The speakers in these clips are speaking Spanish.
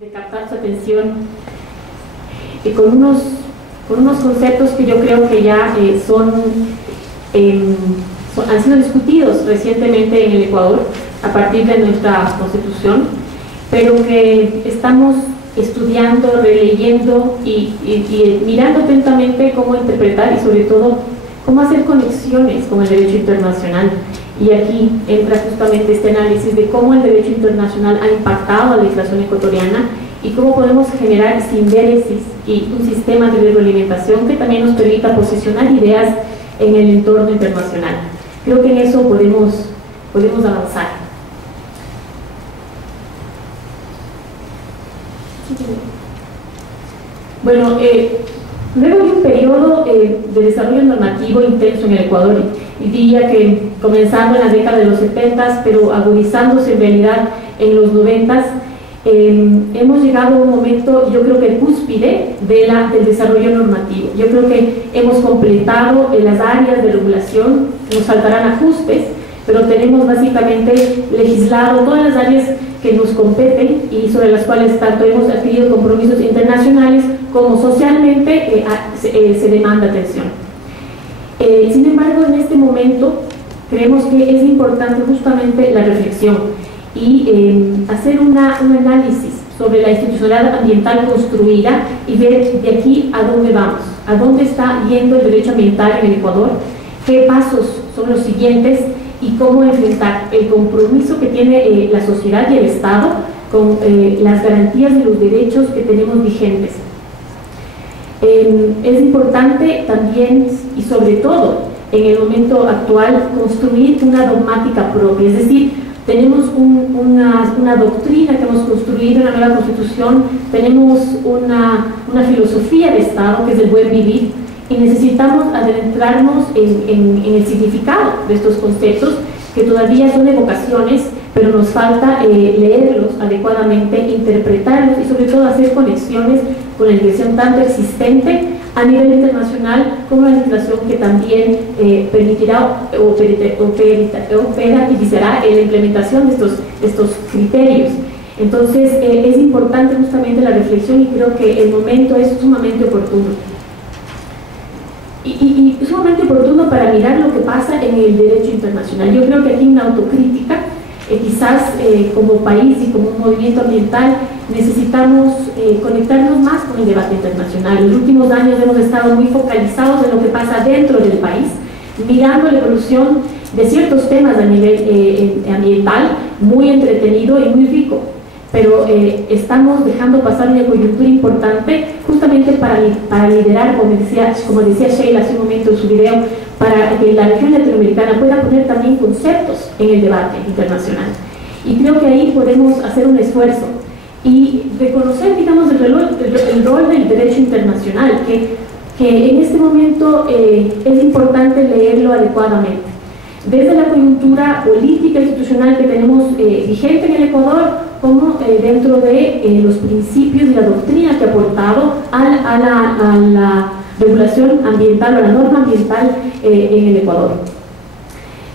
de captar su atención con unos conceptos que yo creo que ya han sido discutidos recientemente en el Ecuador a partir de nuestra Constitución, pero que estamos estudiando, releyendo y mirando atentamente cómo interpretar y sobre todo cómo hacer conexiones con el derecho internacional. Y aquí entra justamente este análisis de cómo el derecho internacional ha impactado a la legislación ecuatoriana y cómo podemos generar simbiosis y un sistema de retroalimentación que también nos permita posicionar ideas en el entorno internacional. Creo que en eso podemos avanzar. Bueno, luego de un periodo de desarrollo normativo intenso en el Ecuador, y diría que comenzando en la década de los 70, pero agudizándose en realidad en los 90, hemos llegado a un momento, yo creo que cúspide del desarrollo normativo. Yo creo que hemos completado las áreas de regulación, nos faltarán ajustes, pero tenemos básicamente legislado todas las áreas que nos competen y sobre las cuales tanto hemos adquirido compromisos internacionales como socialmente se demanda atención. Sin embargo, en este momento creemos que es importante justamente la reflexión y hacer un análisis sobre la institucionalidad ambiental construida y ver de aquí a dónde vamos, a dónde está yendo el derecho ambiental en el Ecuador, qué pasos son los siguientes y cómo enfrentar el compromiso que tiene la sociedad y el Estado con las garantías de los derechos que tenemos vigentes. Es importante también y sobre todo en el momento actual construir una dogmática propia, es decir, tenemos una doctrina que hemos construido en la nueva Constitución, tenemos una filosofía de Estado que es el buen vivir y necesitamos adentrarnos en el significado de estos conceptos que todavía son evocaciones, pero nos falta leerlos adecuadamente, interpretarlos y sobre todo hacer conexiones con la legislación tanto existente a nivel internacional como la legislación que también permitirá operativizará la implementación de estos criterios. Entonces es importante justamente la reflexión y creo que el momento es sumamente oportuno. Y sumamente oportuno para mirar lo que pasa en el derecho internacional. Yo creo que aquí una autocrítica, quizás como país y como un movimiento ambiental necesitamos conectarnos más con el debate internacional. En los últimos años hemos estado muy focalizados en lo que pasa dentro del país, mirando la evolución de ciertos temas a nivel ambiental, muy entretenido y muy rico, pero estamos dejando pasar una coyuntura importante justamente para liderar, como decía Sheila hace un momento en su video, para que la región latinoamericana pueda poner también conceptos en el debate internacional. Y creo que ahí podemos hacer un esfuerzo y reconocer, digamos, el rol del derecho internacional, que en este momento es importante leerlo adecuadamente. Desde la coyuntura política e institucional que tenemos vigente en el Ecuador, como dentro de los principios y la doctrina que ha aportado a la regulación ambiental o a la norma ambiental en el Ecuador.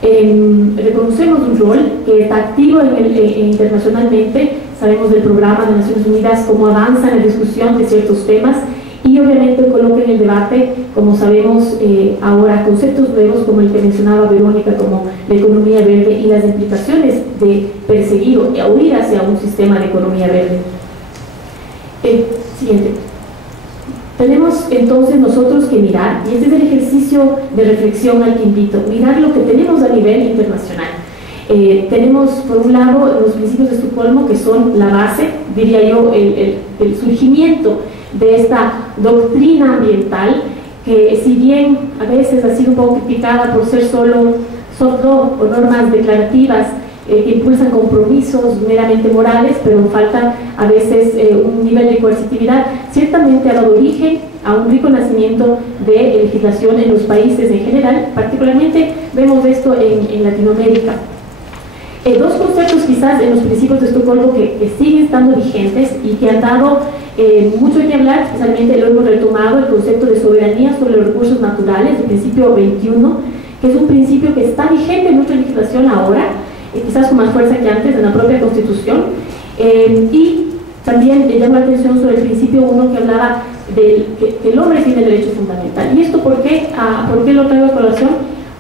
Reconocemos un rol que está activo internacionalmente, sabemos del programa de Naciones Unidas, cómo avanza en la discusión de ciertos temas y obviamente coloca en el debate, como sabemos ahora, conceptos nuevos como el que mencionaba Verónica, como la economía verde y las implicaciones de perseguir o ir hacia un sistema de economía verde. Siguiente. Tenemos entonces nosotros que mirar, y este es el ejercicio de reflexión al que invito, mirar lo que tenemos a nivel internacional. Tenemos por un lado los principios de Estocolmo, que son la base, diría yo, el surgimiento de esta doctrina ambiental, que si bien a veces ha sido un poco criticada por ser solo soft law o normas declarativas que impulsan compromisos meramente morales, pero falta a veces un nivel de coercitividad, ciertamente ha dado origen a un rico nacimiento de legislación en los países en general, particularmente vemos esto en Latinoamérica. Dos conceptos quizás en los principios de Estocolmo que siguen estando vigentes y que han dado mucho que hablar, especialmente lo hemos retomado, el concepto de soberanía sobre los recursos naturales, el principio 21, que es un principio que está vigente en nuestra legislación ahora, quizás con más fuerza que antes en la propia Constitución, y También le llamo la atención sobre el principio 1 que hablaba de que el hombre tiene derecho fundamental. ¿Y esto por qué lo traigo a colación?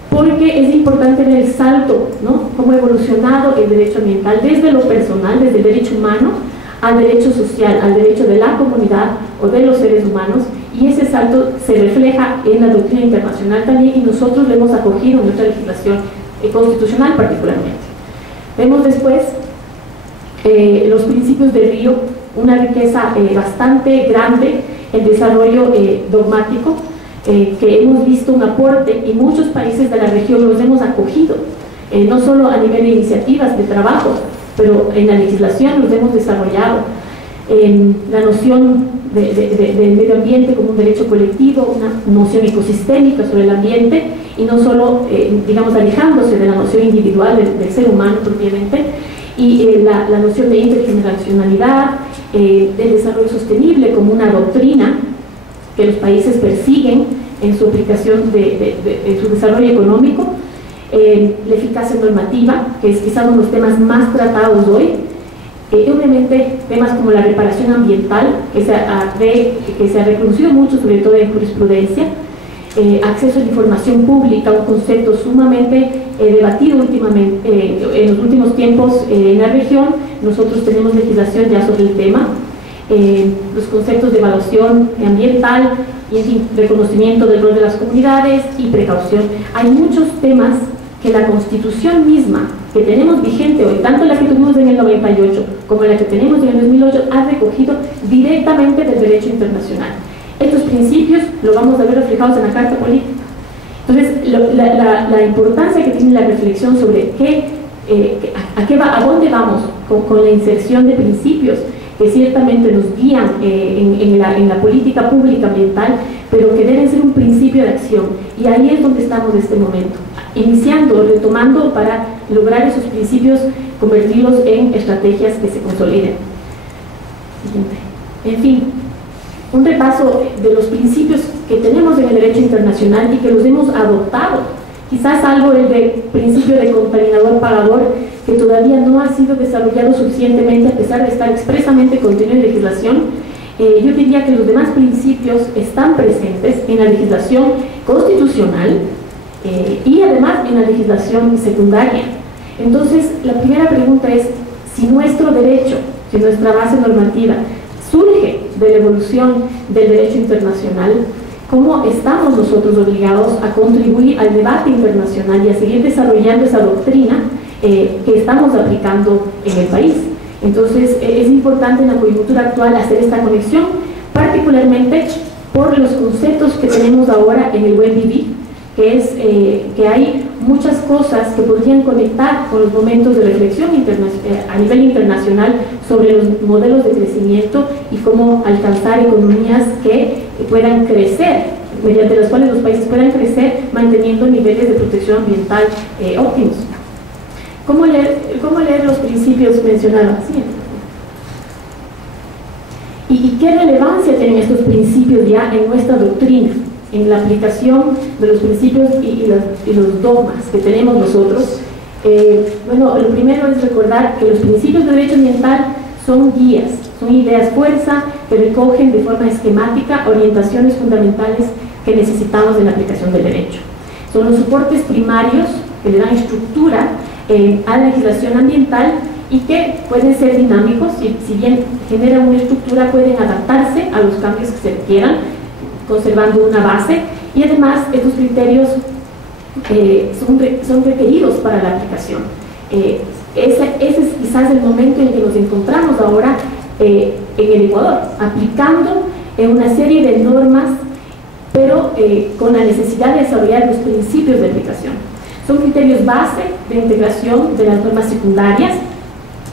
Porque es importante ver el salto, ¿no? Cómo ha evolucionado el derecho ambiental desde lo personal, desde el derecho humano, al derecho social, al derecho de la comunidad o de los seres humanos, y ese salto se refleja en la doctrina internacional también, y nosotros lo hemos acogido en nuestra legislación constitucional particularmente. Vemos después los principios de Río, una riqueza bastante grande en desarrollo dogmático, que hemos visto un aporte y muchos países de la región los hemos acogido, no solo a nivel de iniciativas de trabajo, pero en la legislación los hemos desarrollado. La noción del medio ambiente como un derecho colectivo, una noción ecosistémica sobre el ambiente, y no solo, digamos, alejándose de la noción individual del ser humano propiamente, y la noción de intergeneracionalidad, del desarrollo sostenible como una doctrina que los países persiguen en su aplicación de su desarrollo económico, la eficacia normativa, que es quizás uno de los temas más tratados hoy, obviamente temas como la reparación ambiental, que se ha reconocido mucho, sobre todo en jurisprudencia, acceso a la información pública, un concepto sumamente debatido últimamente, en los últimos tiempos en la región. Nosotros tenemos legislación ya sobre el tema, los conceptos de evaluación ambiental y, en fin, reconocimiento del rol de las comunidades y precaución. Hay muchos temas que la Constitución misma que tenemos vigente hoy, tanto la que tuvimos en el 98 como la que tenemos en el 2008, ha recogido directamente del derecho internacional. Estos principios lo vamos a ver reflejados en la Carta Política. Entonces, la importancia que tiene la reflexión sobre a dónde vamos con la inserción de principios que ciertamente nos guían en la política pública ambiental, pero que deben ser un principio de acción. Y ahí es donde estamos en este momento, iniciando, retomando para lograr esos principios, convertirlos en estrategias que se consoliden. En fin, un repaso de los principios que tenemos en el derecho internacional y que los hemos adoptado. Quizás algo del principio de contaminador-pagador, que todavía no ha sido desarrollado suficientemente a pesar de estar expresamente contenido en legislación. Yo diría que los demás principios están presentes en la legislación constitucional y además en la legislación secundaria. Entonces, la primera pregunta es, si nuestro derecho, si nuestra base normativa surge de la evolución del derecho internacional, ¿cómo estamos nosotros obligados a contribuir al debate internacional y a seguir desarrollando esa doctrina que estamos aplicando en el país? Entonces, es importante en la coyuntura actual hacer esta conexión, particularmente por los conceptos que tenemos ahora en el buen vivir, que es que hay muchas cosas que podrían conectar con los momentos de reflexión a nivel internacional sobre los modelos de crecimiento y cómo alcanzar economías que puedan crecer, mediante las cuales los países puedan crecer manteniendo niveles de protección ambiental óptimos. ¿Cómo leer los principios mencionados? ¿Y qué relevancia tienen estos principios ya en nuestra doctrina, en la aplicación de los principios y los dogmas que tenemos nosotros? Bueno, lo primero es recordar que los principios de derecho ambiental son guías, son ideas fuerza que recogen de forma esquemática orientaciones fundamentales que necesitamos en la aplicación del derecho. Son los soportes primarios que le dan estructura a la legislación ambiental y que pueden ser dinámicos, y si bien generan una estructura, pueden adaptarse a los cambios que se requieran, conservando una base, y además estos criterios son requeridos para la aplicación. Ese es quizás el momento en que nos encontramos ahora en el Ecuador, aplicando una serie de normas, pero con la necesidad de desarrollar los principios de aplicación. Son criterios base de integración de las normas secundarias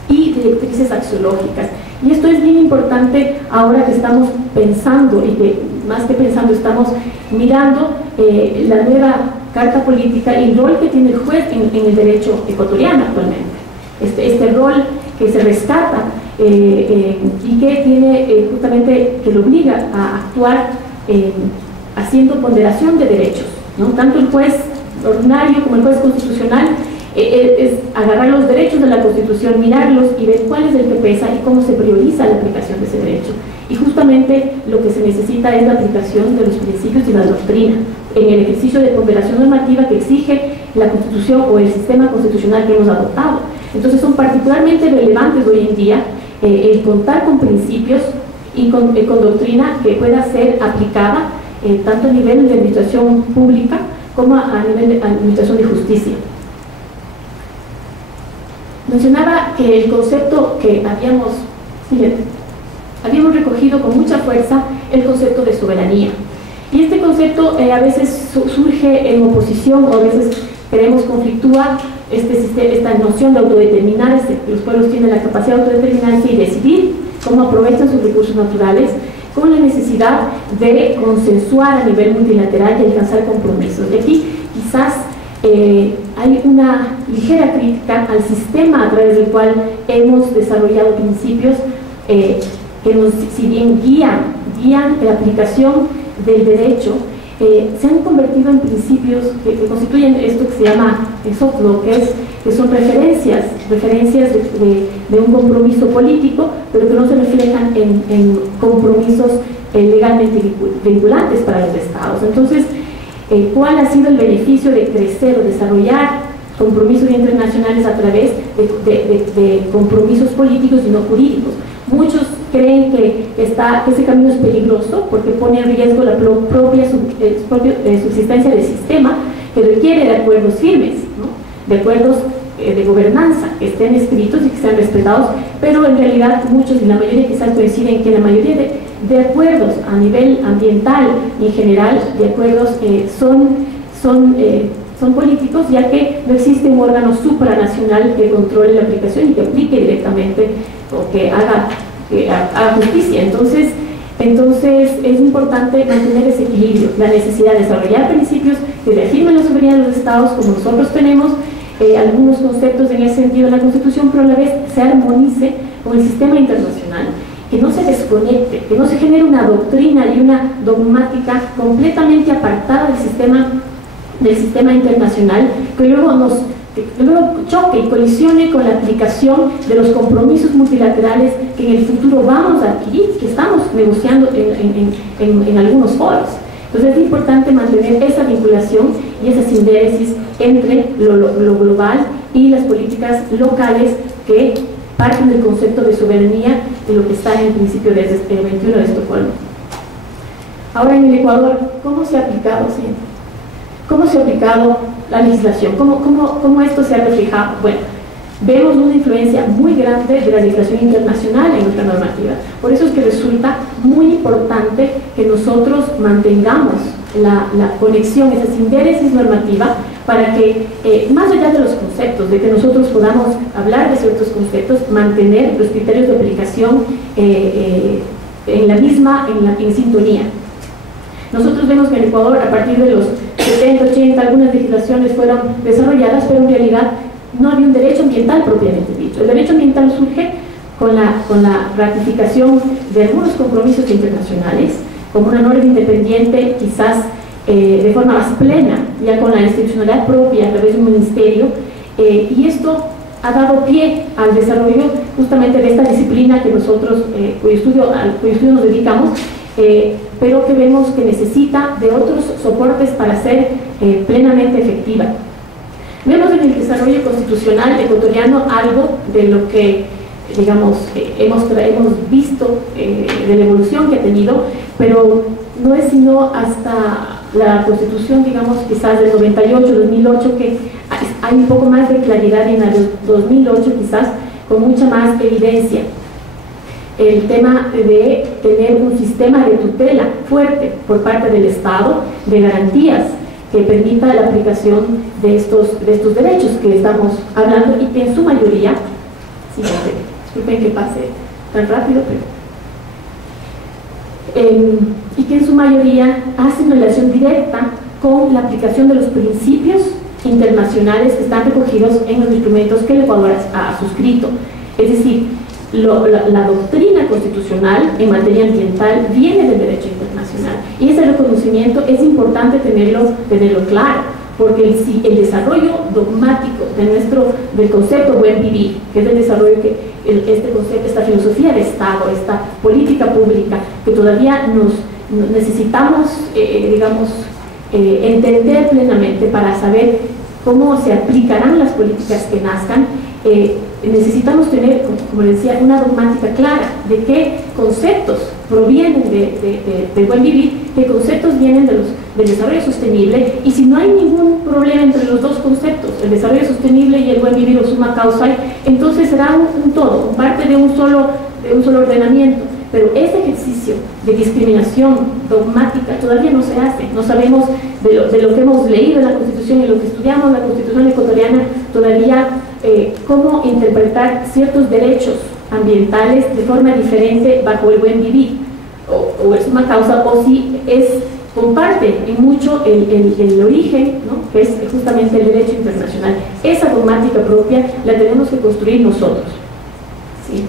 y directrices axiológicas. Y esto es bien importante ahora que estamos pensando, y que más que pensando estamos mirando la nueva Carta Política y el rol que tiene el juez en el derecho ecuatoriano actualmente. Este rol que se rescata y que tiene justamente, que lo obliga a actuar haciendo ponderación de derechos, ¿no? Tanto el juez ordinario como el juez constitucional Es agarrar los derechos de la Constitución, mirarlos y ver cuál es el que pesa y cómo se prioriza la aplicación de ese derecho. Y justamente lo que se necesita es la aplicación de los principios y la doctrina en el ejercicio de ponderación normativa que exige la Constitución o el sistema constitucional que hemos adoptado. Entonces son particularmente relevantes hoy en día el contar con principios y con doctrina que pueda ser aplicada tanto a nivel de administración pública como a nivel de administración de justicia. Mencionaba que el concepto que habíamos recogido con mucha fuerza, el concepto de soberanía. Y este concepto a veces surge en oposición o a veces creemos conflictúa esta noción de autodeterminarse. Los pueblos tienen la capacidad de autodeterminarse y decidir cómo aprovechan sus recursos naturales, con la necesidad de consensuar a nivel multilateral y alcanzar compromisos. Y aquí quizás hay una ligera crítica al sistema a través del cual hemos desarrollado principios que nos, si bien guían la aplicación del derecho, se han convertido en principios que constituyen esto que se llama soft law, que son referencias de un compromiso político, pero que no se reflejan en compromisos legalmente vinculantes para los estados. Entonces, ¿cuál ha sido el beneficio de crecer o desarrollar compromisos internacionales a través de compromisos políticos y no jurídicos? Muchos creen que ese camino es peligroso porque pone en riesgo la propia subsistencia del sistema, que requiere de acuerdos firmes, ¿no? De acuerdos de gobernanza que estén escritos y que sean respetados, pero en realidad muchos y la mayoría quizás coinciden que la mayoría de acuerdos a nivel ambiental y en general de acuerdos son políticos, ya que no existe un órgano supranacional que controle la aplicación y que aplique directamente o que haga justicia. Entonces es importante mantener ese equilibrio, la necesidad de desarrollar principios que reafirmen la soberanía de los estados, como nosotros tenemos algunos conceptos en ese sentido en la Constitución, pero a la vez se armonice con el sistema internacional, que no se desconecte, que no se genere una doctrina y una dogmática completamente apartada del sistema internacional, que luego choque y colisione con la aplicación de los compromisos multilaterales que en el futuro vamos a adquirir, que estamos negociando en algunos foros. Entonces es importante mantener esa vinculación y esa simbiosis entre lo global y las políticas locales que parten del concepto de soberanía de lo que está en el principio del 21 de Estocolmo. Ahora en el Ecuador, ¿cómo se ha aplicado? ¿Sí? ¿Cómo se ha aplicado la legislación? ¿Cómo esto se ha reflejado? Bueno, vemos una influencia muy grande de la legislación internacional en nuestra normativa. Por eso es que resulta muy importante que nosotros mantengamos la conexión, esa simbiosis normativa, para que, más allá de los conceptos, de que nosotros podamos hablar de ciertos conceptos, mantener los criterios de aplicación en sintonía. Nosotros vemos que en Ecuador, a partir de los 70, 80, algunas legislaciones fueron desarrolladas, pero en realidad no había un derecho ambiental propiamente dicho. El derecho ambiental surge con la ratificación de algunos compromisos internacionales, como una norma independiente, quizás de forma más plena, ya con la institucionalidad propia a través de un ministerio, y esto ha dado pie al desarrollo justamente de esta disciplina que nosotros, cuyo estudio nos dedicamos, pero que vemos que necesita de otros soportes para ser plenamente efectiva. Vemos en el desarrollo constitucional ecuatoriano algo de lo que, digamos, hemos visto de la evolución que ha tenido, pero no es sino hasta la Constitución, digamos, quizás del 98, 2008, que hay un poco más de claridad, y en el 2008 quizás con mucha más evidencia el tema de tener un sistema de tutela fuerte por parte del Estado, de garantías que permita la aplicación de estos derechos que estamos hablando, y que en su mayoría, disculpen que pase tan rápido, y que en su mayoría hacen relación directa con la aplicación de los principios internacionales que están recogidos en los instrumentos que el Ecuador ha suscrito. Es decir, la doctrina constitucional en materia ambiental viene del derecho internacional, y ese reconocimiento es importante tenerlo claro, porque el desarrollo dogmático del concepto buen vivir, que es el desarrollo este concepto, esta filosofía de Estado, esta política pública, que todavía necesitamos, entender plenamente para saber cómo se aplicarán las políticas que nazcan. Necesitamos tener, como decía, una dogmática clara de qué conceptos provienen del buen vivir, qué conceptos vienen del desarrollo sostenible, y si no hay ningún problema entre los dos conceptos, el desarrollo sostenible y el buen vivir o summa causa, entonces será un todo, parte de un solo ordenamiento. Pero ese ejercicio de discriminación dogmática todavía no se hace. No sabemos de lo que hemos leído en la Constitución y lo que estudiamos en la Constitución ecuatoriana todavía cómo interpretar ciertos derechos ambientales de forma diferente bajo el buen vivir o es una causa, o si comparte en mucho el origen, ¿no?, que es justamente el derecho internacional. Esa dogmática propia la tenemos que construir nosotros, ¿sí?